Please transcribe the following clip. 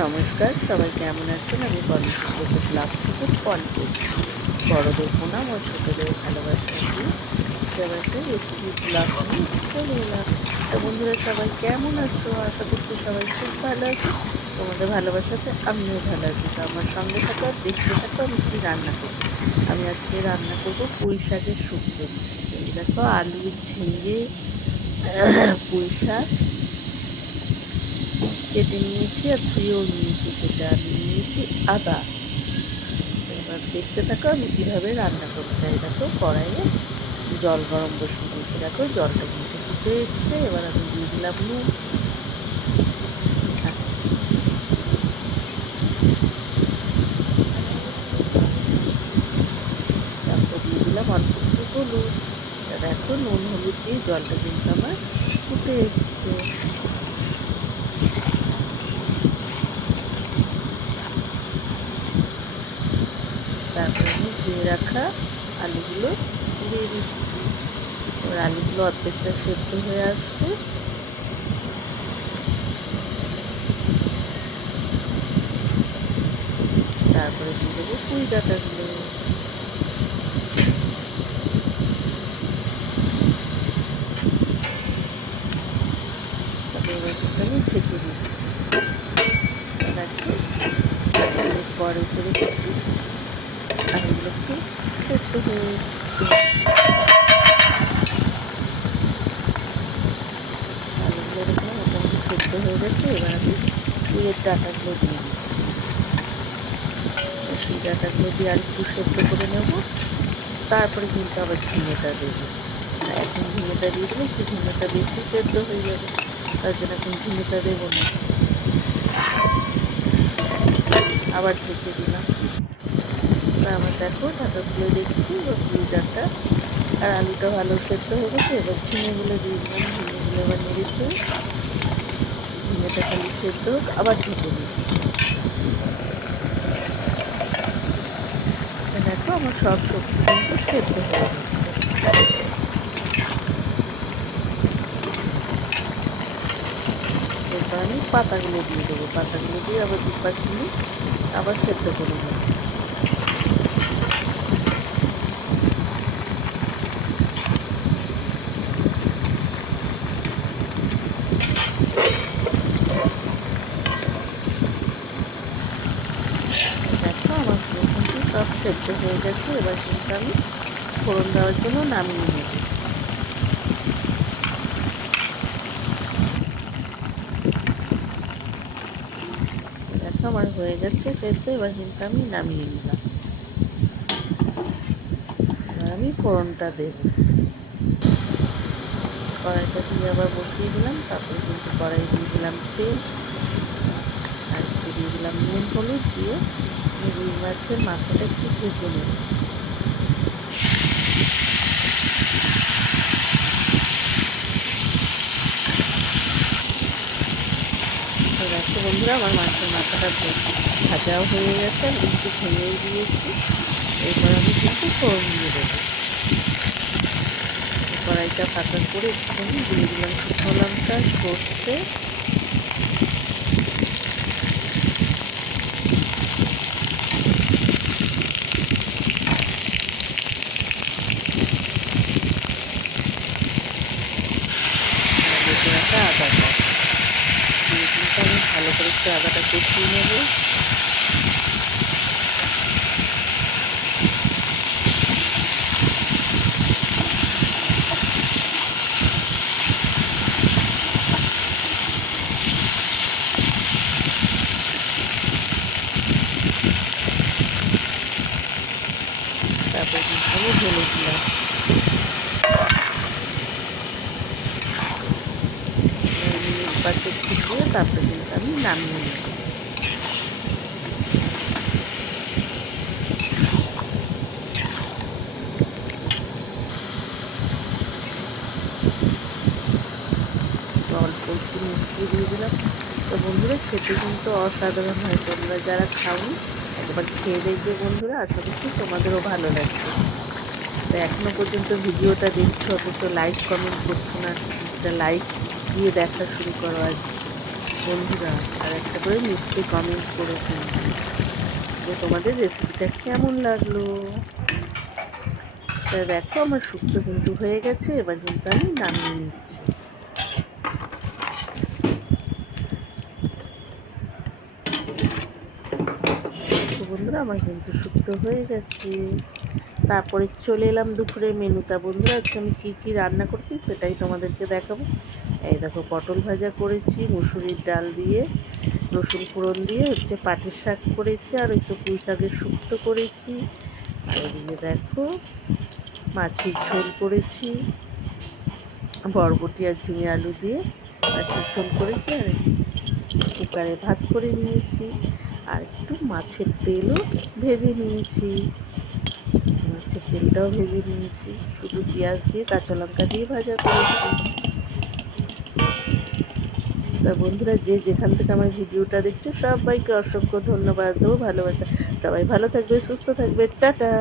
নমস্কার, সবাই কেমন আছেন? আমি কর্মসূত্র ব্লগ থেকে করছি বড়দের প্রণাম ও ছোটদের ভালোবাসা। দিয়ে সবাই এলাম। তো বন্ধুরা, সবাই কেমন আছো? আশা করছি সবাই খুব ভালো আছে। তোমাদের ভালোবাসাতে আমিও ভালো আছি। তো আমার সঙ্গে থাকো, আর দেখতে থাকো, আমি কী রান্না করব। আমি আজকে রান্না করব পুঁই শাকের শুক্তো। দেখো, আলু ঝিঙে, পুঁই শাক কেটে নিয়েছি আর ধুয়েও নিয়েছি কেটে আর নিয়েছি আদা এবার দেখতে থাকো আমি কীভাবে রান্না করতে চাই। দেখো, কড়াইয়ে জল গরম বসে দিয়েছি। দেখো, জলটা কিন্তু ফুটে এসছে। এবার আমি দিয়ে দিলাম নুন। তারপর দিয়ে দিলাম দেখো, নুন হলুদ দিয়ে জলটা কিন্তু আমার ফুটে এসছে তারপরে আমি ধুয়ে রাখা আলুগুলো। দিয়ে দিচ্ছি। এবার আলুগুলো অর্ধেকটা সেদ্ধ হয়ে আসছে। তারপরে দিয়ে দেবো পুঁই ডাঁটাগুলো। আমি দিচ্ছি। পরে এসে রেখেছি আলুগুলো একটু হয়ে এসছে আলুগুলো সেদ্ধ হয়ে গেছে এবার আমি পুয়ের ডাটাগুলো দিয়ে দিই সেই ডাটাগুলো দিয়ে আর একটু সেদ্ধ করে নেব তারপরে কিন্তু আবার ঝিঙেটা দেবো আর এখন ঝিঙেটা দিয়ে দেবো একটু ঝিঙেটা বেশি সেদ্ধ হয়ে যাবে তার জন্য এখন ঝিঙেটা দেবো না আবার ঢেকে দিলাম। আবার দেখো ঢাকা খুলে দেখছি, এবার পুরি আর আলুটা ভালো সেদ্ধ হয়ে গেছে, এবার ঝিঙেগুলো দিয়ে দিলাম ঝিঙেগুলো এবার নেড়েছে ঝিঙেটা খালি সেদ্ধ হোক, আবার ঢেকে দিচ্ছি দেখো আমার সব সবজি কিন্তু সেদ্ধ হয়ে গেছে। আমি পাতাগুলো দিয়ে দেবো, পাতাগুলো দিয়ে আবার দু পাঁচ মিনিট আবার সেদ্ধ করে নেব দেখো আমার কিন্তু সব সেদ্ধ হয়ে গেছে, এবার কিন্তু আমি ফোড়ন দেওয়ার জন্য নামিয়ে নেব। দেখো আমার হয়ে গেছে সেদ্ধ, এবার কিন্তু আমি নামিয়ে নিলাম। আমি ফোড়নটা দেব। কড়াইটা দিয়ে আবার বসিয়ে দিলাম, তারপরে কিন্তু কড়াই দিয়ে দিলাম তেল। আর দিয়ে দিলাম নুন, হলুদ দিয়ে রুই মাছের মাথাটা একটু ভেজে নেব বন্ধুরা, আমার মাছের মাথাটা ভাজাও হয়ে গেছে, আমি একটু ভেঙেও দিয়েছি। এরপর আমি কিন্তু ফোড়ন দিয়ে দেবো। কড়াইটা ফাঁকা করে একটুখানি দিয়ে দিলাম শুকনো লঙ্কা, সর্ষে বেটে রাখা আদাটা দিয়ে কিন্তু আমি ভালো করে একটু আদাটা কষিয়ে নেব তারপর কিন্তু আমি ঢেলে দিলাম মিনিট পাঁচেক ফুটিয়ে তারপরে কিন্তু আমি নামিয়ে নিই অল্প একটু মিষ্টি দিয়ে দিলাম। তো বন্ধুরা, খেতে কিন্তু অসাধারণ হয়। তোমরা যারা খাওনি, একবার খেয়ে দেখবে বন্ধুরা। আশা করছি তোমাদেরও ভালো লাগবে। তো এখনও পর্যন্ত ভিডিওটা দেখছ, অথচ লাইক কমেন্ট করছ না। একটা লাইক দিয়ে দেখা শুরু করো আর বন্ধুরা, আর একটা করে মিষ্টি কমেন্ট করে কিন্তু যে তোমাদের রেসিপিটা কেমন লাগল? তা দেখো, আমার শুক্তো কিন্তু হয়ে গেছে, এবার কিন্তু আমি নামিয়ে নিচ্ছি। তো বন্ধুরা, আমার কিন্তু শুক্তো হয়ে গেছে। তারপরে চলে এলাম দুপুরে মেনুটা বন্ধুরা, আজকে আমি কী কী রান্না করছি সেটাই তোমাদেরকে দেখাবো। এই দেখো, পটল ভাজা করেছি, মুসুরির ডাল দিয়ে, রসুন ফোড়ন দিয়ে, হচ্ছে পাটের শাক করেছি, আর তো পুঁই শাকের শুক্তো করেছি। আর এদিকে দেখো, মাছের ঝোল করেছি, বরবটি আর ঝিঙে আলু দিয়ে মাছের ঝোল করেছি, আর কুকারে ভাত করে নিয়েছি, আর একটু মাছের তেলও ভেজে নিয়েছি। মাছের তেলটাও ভেজে নিয়েছি। শুধু পেঁয়াজ দিয়ে কাঁচা লঙ্কা দিয়ে ভাজা করেছি। তা বন্ধুরা, যে যেখান থেকে আমার ভিডিওটা দেখছ, সবাইকে অসংখ্য ধন্যবাদ ও ভালোবাসা। সবাই ভালো থাকবে, সুস্থ থাকবে। টাটা!